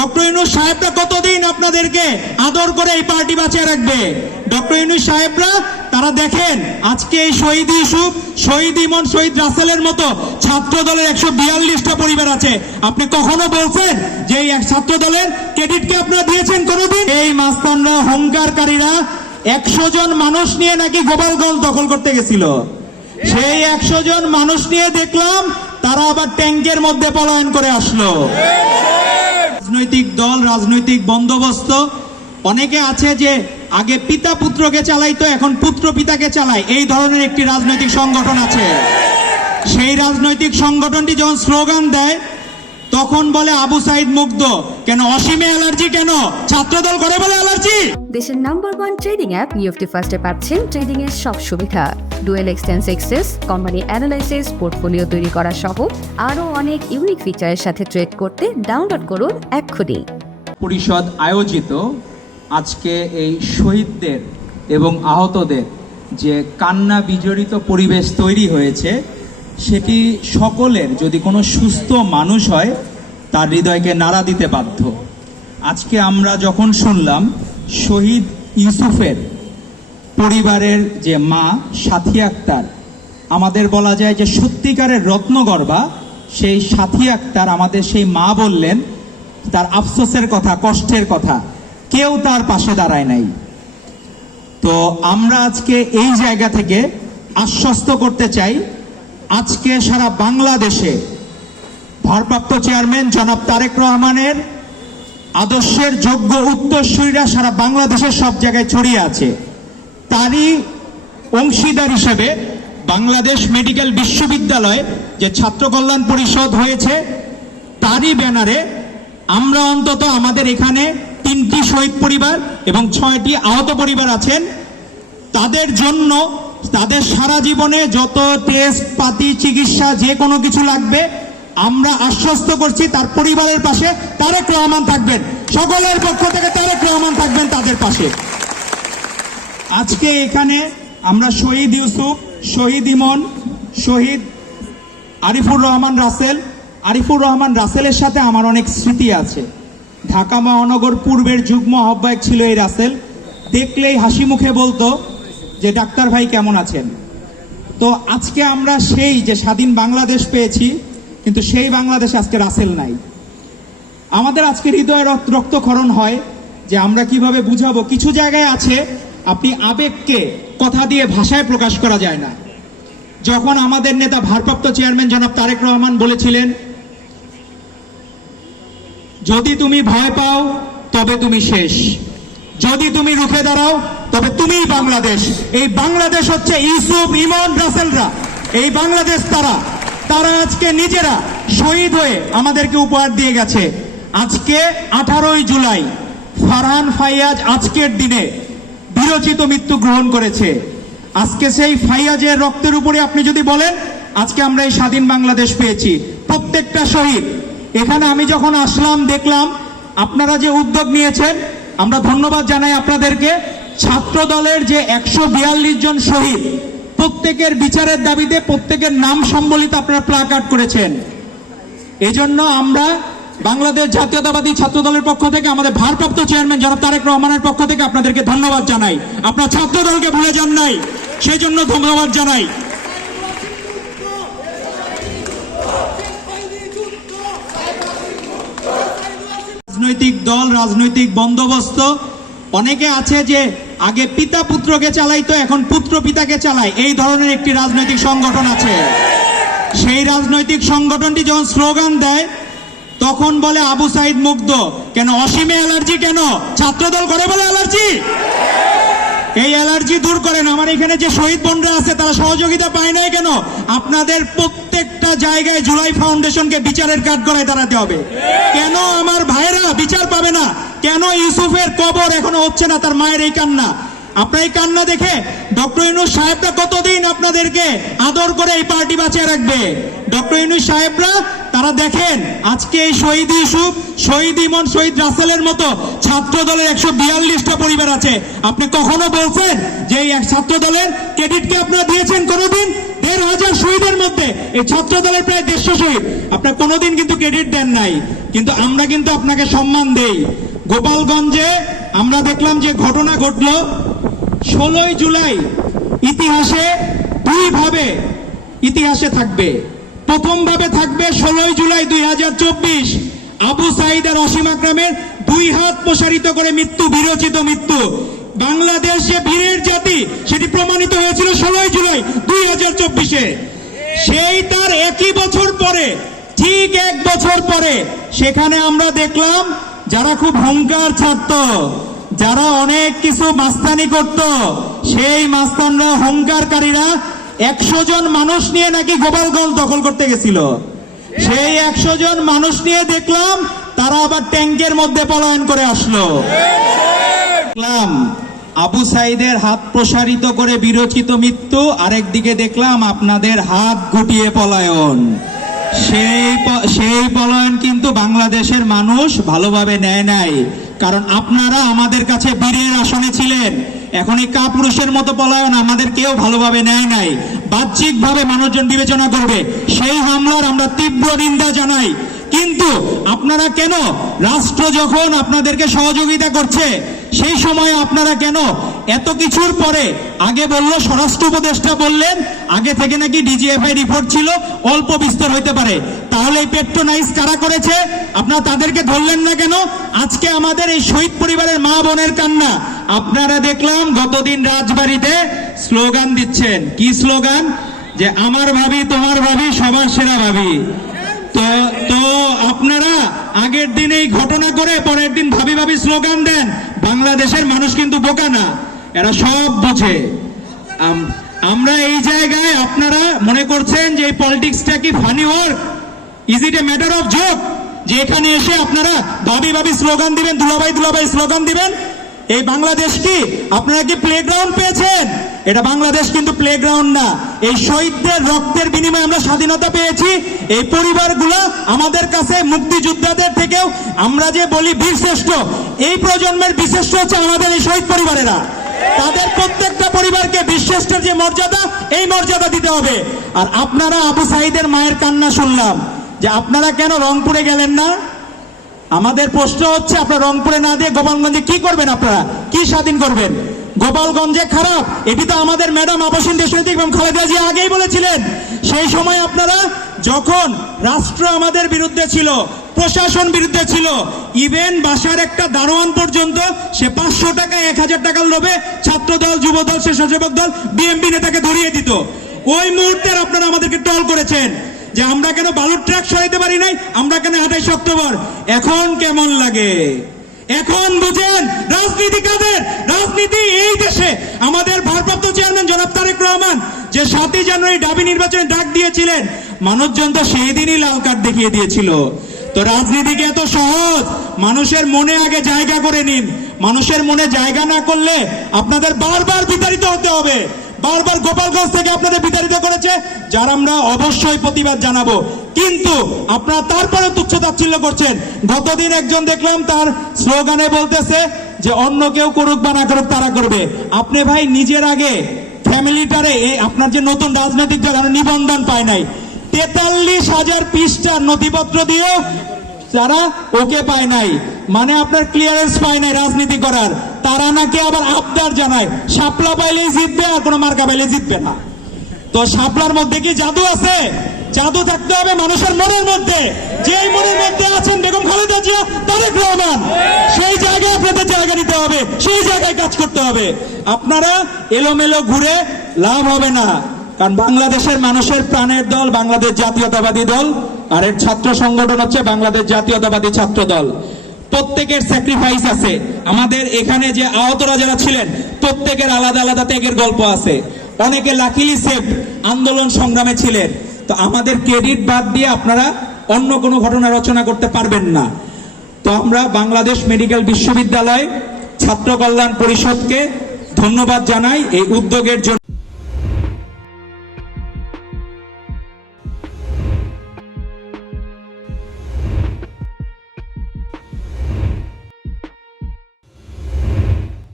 Doctor Yunus সাহেবরা কতদিন আপনাদেরকে আদর করে এই পার্টি বাঁচিয়ে রাখবে? ডক্টর ইউনূস সাহেবরা তারা দেখেন আজকে এই শহীদ ইউসুফ, শহীদ ইমন, শহীদ রাসেলের মতো ছাত্র দলের 142টা পরিবার আছে। আপনি কখনো বলছেন যে এই ছাত্র দলের ক্রেডিটকে আপনারা দিয়েছেন কোনোদিন? এই মাস্তানরা, হুঙ্কারকারীরা 100 জন মানুষ নিয়ে নাকি গোপালগঞ্জ দখল করতে গেছিল। সেই 100 জন মানুষ নিয়ে দেখলাম তারা আবার ট্যাঙ্কের মধ্যে পলায়ন করে আসলো। রাজনৈতিক দল, রাজনৈতিক বন্দোবস্ত, অনেকে আছে যে আগে পিতা পুত্রকে চালাইতো, এখন পুত্র পিতাকে চালায়, এই ধরনের একটি রাজনৈতিক সংগঠন আছে। সেই রাজনৈতিক সংগঠনটি যখন স্লোগান দেয় তখন বলে আবু সাইদ মুগ্ধ, কেন অসীমে অ্যালার্জি, কেন ছাত্রদল করে বলে অ্যালার্জি। দেশের নাম্বার 1 ট্রেডিং অ্যাপ নিফটি ফার্স্টে পাচ্ছেন ট্রেডিং এর সব সুবিধা, dual exchange access, company analysis, portfolio তৈরি করা সহ আরও অনেক ইউনিক ফিচারের সাথে ট্রেড করতে ডাউনলোড করুন এক্ষুনি। পরিষদ আয়োজিত আজকে এই শহীদদের এবং আহতদের যে কান্না বিজড়িত পরিবেশ তৈরি হয়েছে, সেটি সকলের, যদি কোনো সুস্থ মানুষ হয় তার হৃদয়কে নাড়া দিতে বাধ্য। আজকে আমরা যখন শুনলাম শহীদ ইউসুফের পরিবারের যে মা সাথী আক্তার, আমাদের বলা যায় যে সত্যিকারের রত্নগর্ভা সেই সাথী আক্তার, আমাদের সেই মা বললেন তার আফসোসের কথা, কষ্টের কথা, কেউ তার পাশে দাঁড়ায় নাই। তো আমরা আজকে এই জায়গা থেকে আশ্বস্ত করতে চাই, আজকে সারা বাংলাদেশে ভারপ্রাপ্ত চেয়ারম্যান জনাব তারেক রহমানের আদর্শের যোগ্য উত্তরসূরিরা সারা বাংলাদেশের সব জায়গায় ছড়িয়ে আছে। তারই অংশীদার হিসেবে বাংলাদেশ মেডিকেল বিশ্ববিদ্যালয় যে ছাত্র কল্যাণ পরিষদ হয়েছে, তারই ব্যানারে আমরা অন্তত আমাদের এখানে 3টি শহীদ পরিবার এবং 6টি আহত পরিবার আছেন, তাদের জন্য তাদের সারা জীবনে যত টেস্ট পাতি, চিকিৎসা, যে কোনো কিছু লাগবে, আমরা আশ্বস্ত করছি তার পরিবারের পাশে তারেক রহমান থাকবেন। সকলের পক্ষ থেকে তারেক রহমান থাকবেন তাদের পাশে। আজকে এখানে আমরা শহীদ ইউসুফ, শহীদ ইমন, শহীদ আরিফুর রহমান রাসেলের সাথে আমার অনেক স্মৃতি আছে। ঢাকা মহানগর পূর্বের যুগ্ম আহ্বায়ক ছিল এই রাসেল। দেখলেই হাসি মুখে বলতো যে ডাক্তার ভাই কেমন আছেন। তো আজকে আমরা সেই যে স্বাধীন বাংলাদেশ পেয়েছি, কিন্তু সেই বাংলাদেশে আজকে রাসেল নাই। আমাদের আজকে হৃদয়ে রক্তক্ষরণ হয় যে আমরা কিভাবে বুঝাবো। কিছু জায়গায় আছে আপনি আবেগকে কথা দিয়ে ভাষায় প্রকাশ করা যায় না। যখন আমাদের নেতা ভারপ্রাপ্ত চেয়ারম্যান জনাব তারেক রহমান বলেছিলেন, যদি তুমি ভয় পাও তবে তুমি শেষ, যদি তুমি রুখে দাঁড়াও তবে তুমিই বাংলাদেশ। এই বাংলাদেশ হচ্ছে ইউসুফ, ইমন, রাসেলরা। এই বাংলাদেশ তারা আজকে নিজেরা শহীদ হয়ে আমাদেরকে উপহার দিয়ে গেছে। আজকে 18ই জুলাই ফারহান ফাইয়াজ আজকের দিনে বিরচিত মৃত্যু গ্রহণ করেছে। আজকে সেই ফাইয়াজের রক্তের উপরে আপনি যদি বলেন আজকে আমরা এই স্বাধীন বাংলাদেশ পেয়েছি। প্রত্যেকটা শহীদ, এখানে আমি যখন আসলাম দেখলাম আপনারা যে উদ্যোগ নিয়েছেন, আমরা ধন্যবাদ জানাই আপনাদেরকে। ছাত্র দলের যে 142 জন শহীদ, প্রত্যেকের বিচারের দাবিতে প্রত্যেকের নাম সম্বলিত আপনারা প্ল্যাকার্ড করেছেন। এজন্য আমরা বাংলাদেশ জাতীয়তাবাদী ছাত্র দলের পক্ষ থেকে, আমাদের ভারপ্রাপ্ত চেয়ারম্যান জনাব তারেক রহমানের পক্ষ থেকে আপনাদেরকে ধন্যবাদ জানাই। আপনারা ছাত্র দলকে ভুলে যান নাই, সেই জন্য ধন্যবাদ জানাই। রাজনৈতিক দল, রাজনৈতিক বন্দোবস্ত, অনেকে আছে যে আগে পিতা পুত্রকে চালাইতো, এখন পুত্র পিতাকে চালায়, এই ধরনের একটি রাজনৈতিক সংগঠন আছে। সেই রাজনৈতিক সংগঠনটি যখন স্লোগান দেয় তখন বলে আবু সাইদ মুগ্ধ, কেন অসীমে অ্যালার্জি, কেন ছাত্রদল করে বলে অ্যালার্জি। এই অ্যালার্জি দূর করেন। আমার এখানে যে শহীদ বোনরা আছে তারা সহযোগিতা পায় নাই কেন? আপনাদের প্রত্যেকটা জায়গায় জুলাই ফাউন্ডেশনকে বিচারের কাঠ গড়ায় দাঁড়াতে হবে। কেন আমার ভাইরা বিচার পাবে না? কেন ইউসুফের কবর এখনো হচ্ছে না? তার মায়ের এই কান্না, আপনার এই কান্না দেখে ডক্টর ইউনূস সাহেবরা কতদিন আপনাদেরকে আদর করে এই পার্টি বাঁচিয়ে রাখবে? ডক্টর ইউনূস সাহেবরা তারা দেখেন আজকে এই শহীদ ইউসুফ, শহীদ ইমন, শহীদ রাসেলের মতো ছাত্র দলের 142টা পরিবার আছে। আপনি কখনো বলছেন যে এই ছাত্র দলের ক্রেডিটকে আপনারা দিয়েছেন কোনোদিন? 1,500 শহীদের মধ্যে এই ছাত্র দলের প্রায় 150 শহীদ, আপনার কোনোদিন কিন্তু ক্রেডিট দেন নাই, কিন্তু আমরা কিন্তু আপনাকে সম্মান দেই। গোপালগঞ্জে আমরা দেখলাম যে ঘটনা ঘটলো 16 জুলাই ইতিহাসে দুই ভাবে ইতিহাসে থাকবে। প্রথম ভাবে থাকবে 16 জুলাই 2024 আবু সাইদ আর অসীম আকরামের 2 হাত প্রসারিত করে মৃত্যু, বিরচিত মৃত্যু। বাংলাদেশ যে বীরের জাতি সেটি প্রমাণিত হয়েছিল 16 জুলাই 2024-এ। সেই তার একই বছর পরে, ঠিক 1 বছর পরে সেখানে আমরা দেখলাম যারা খুব হুঙ্কার ছাড়ত, যারা অনেক কিছু মাস্তানি করত, সেই মাস্তানরা, হুঙ্কারকারীরা 100 জন মানুষ নিয়ে নাকি গোপালগঞ্জ দখল করতে গেছিল। সেই 100 জন মানুষ নিয়ে দেখলাম তারা আবার ট্যাঙ্কের মধ্যে পলায়ন করে আসলো। দেখলাম আবু সাইদের হাত প্রসারিত করে বিরচিত মৃত্যু, আরেকদিকে দেখলাম আপনাদের হাত গুটিয়ে পলায়ন। সেই পলায়ন কিন্তু বাংলাদেশের মানুষ ভালোভাবে নেয় নাই, কারণ আপনারা আমাদের কাছে বীরের আসনে ছিলেন। এখন এই কাপুরুষের মতো পলায়ন আমাদের কেউ ভালোভাবে নেয় নাই। বাহ্যিকভাবে মানুষজন বিবেচনা করবে, সেই হামলার আমরা তীব্র নিন্দা জানাই। কিন্তু আপনারা কেন, রাষ্ট্র যখন আপনাদেরকে সহযোগিতা করছে সেই সময় আপনারা কেন এত কিছুর পরে, আগে বললো স্বরাষ্ট্র উপদেষ্টা বললেন আগে থেকে নাকি ডিজিএফআই রিপোর্ট ছিল, অল্প বিস্তর হইতে পারে, তাহলে এই পেট্রোনাইজ কারা করেছে? আপনারা তাদেরকে ধরলেন না কেন? আজকে আমাদের এই শহীদ পরিবারের মা বোনের কান্না। আপনারা দেখলাম গতদিন রাজবাড়িতে স্লোগান দিচ্ছেন। কি স্লোগান? যে আমার ভাবি, তোমার ভাবি, সবার সেরা ভাবি। তো আপনারা আগের দিন এই ঘটনা করে পরের দিন ভাবি ভাবি স্লোগান দেন। বাংলাদেশের মানুষ কিন্তু বোকা না, এরা সব বুঝে। আমরা এই জায়গায়, আপনারা মনে করছেন যে এই পলিটিক্সটা কি funny work? Is it a matter of joke যে এখানে এসে আপনারা ভাবি ভাবি স্লোগান দিবেন, দুলাভাই দুলাভাই স্লোগান দিবেন? এই বাংলাদেশ কি আপনারা কি প্লেগ্রাউন্ড পেয়েছেন? এটা বাংলাদেশ কিন্তু প্লেগ্রাউন্ড না। এই শহীদদের রক্তের বিনিময়ে আমরা স্বাধীনতা পেয়েছি। এই পরিবারগুলো আমাদের কাছে মুক্তিযোদ্ধাদের থেকেও, আমরা যে বলি বীরশ্রেষ্ঠ, এই প্রজন্মের বীরশ্রেষ্ঠ হচ্ছে আমাদের এই শহীদ পরিবারেরা। তাদের প্রত্যেকটা পরিবারকে বীরশ্রেষ্ঠের যে মর্যাদা, এই মর্যাদা দিতে হবে। আর আপনারা আবু সাইদের মায়ের কান্না শুনলাম, যে আপনারা কেন রংপুরে গেলেন না? আমাদের প্রশ্ন হচ্ছে, আপনারা রংপুরে না দিয়ে গোপালগঞ্জে কি করবেন? আপনারা কি স্বাধীন করবেন? গোপালগঞ্জে খারাপ, এটি তো আমাদের ম্যাডাম আবাসিন দেশনীতি এবং খালেদা জিয়া আগেই বলেছিলেন। সেই সময় আপনারা, যখন রাষ্ট্র আমাদের বিরুদ্ধে ছিল, প্রশাসন বিরুদ্ধে ছিল, ইভেন বাসার একটা দারোয়ান পর্যন্ত সে 500 টাকা 1000 টাকার লোভে ছাত্র দল, যুব দল, স্বেচ্ছাসেবক দল, বিএমপি নেতাকে ধরিয়ে দিত। ওই মুহূর্তে আপনারা আমাদেরকে টল করেছেন যে আমরা কেন বালুর ট্রাক সরাইতে পারি নাই, আমরা কেন 28 অক্টোবর। এখন কেমন লাগে? এখন বুঝেন রাজনীতি কাদের? রাজনীতি এই দেশে আমাদের ভারপ্রাপ্ত চেয়ারম্যান জনাব তারেক রহমান যে 7 জানুয়ারি দাবি নির্বাচনে ডাক দিয়েছিলেন, মানুষজন তো সেই দিনই লাল কার্ড দেখিয়ে দিয়েছিল। তো রাজনীতিকে এত সহজ? মানুষের মনে আগে জায়গা করে নিন। মানুষের মনে জায়গা না করলে আপনাদের বারবার বিতাড়িত হতে হবে। বারবার গোপালগঞ্জ থেকে আপনাদের বিতাড়িত করেছে, যার আমরা অবশ্যই প্রতিবাদ জানাবো। কিন্তু আপনারা তারপরে তুচ্ছ-তাচ্ছিল্য করছেন। গতদিন একজন দেখলাম তার স্লোগানে বলতেছে যে অন্য কেউ করুক বা না করুক তারা করবে। আপনি ভাই নিজের আগে ফ্যামিলিটারে, আপনার যে নতুন রাজনৈতিক দল নিবন্ধন পায় নাই, 43,000 পৃষ্ঠার নথিপত্র দিয়েও যারা ওকে পায় নাই, মানে আপনার ক্লিয়ারেন্স পায় নাই রাজনীতি করার, তারা নাকি আবার আবদার জানায় শাপলা পাইলেই জিতবে আর কোনো মার্কা পাইলে জিতবে না। তো শাপলার মধ্যে কি জাদু আছে? জাদু থাকতে হবে মানুষের মনের মধ্যে। যেই মনের মধ্যে আছেন বেগম খালেদা জিয়া, তারেক রহমান, সেই জায়গায় আপনাদের জায়গা নিতে হবে, সেই জায়গায় কাজ করতে হবে। আপনারা এলোমেলো ঘুরে লাভ হবে না, কারণ বাংলাদেশের মানুষের প্রাণের দল বাংলাদেশ জাতীয়তাবাদী দল, আর এর ছাত্র সংগঠন হচ্ছে বাংলাদেশ জাতীয়তাবাদী ছাত্র দল। প্রত্যেকের স্যাক্রিফাইস আছে। আমাদের এখানে যে আহতরা যারা ছিলেন, প্রত্যেকের আলাদা আলাদা ত্যাগের গল্প আছে। অনেকে লাকিলি সেফ আন্দোলন সংগ্রামে ছিলেন। তো আমাদের ক্রেডিট বাদ দিয়ে আপনারা অন্য কোনো ঘটনা রচনা করতে পারবেন না। তো আমরা বাংলাদেশ মেডিকেল বিশ্ববিদ্যালয় ছাত্র কল্যাণ পরিষদকে ধন্যবাদ জানাই এই উদ্যোগের জন্য।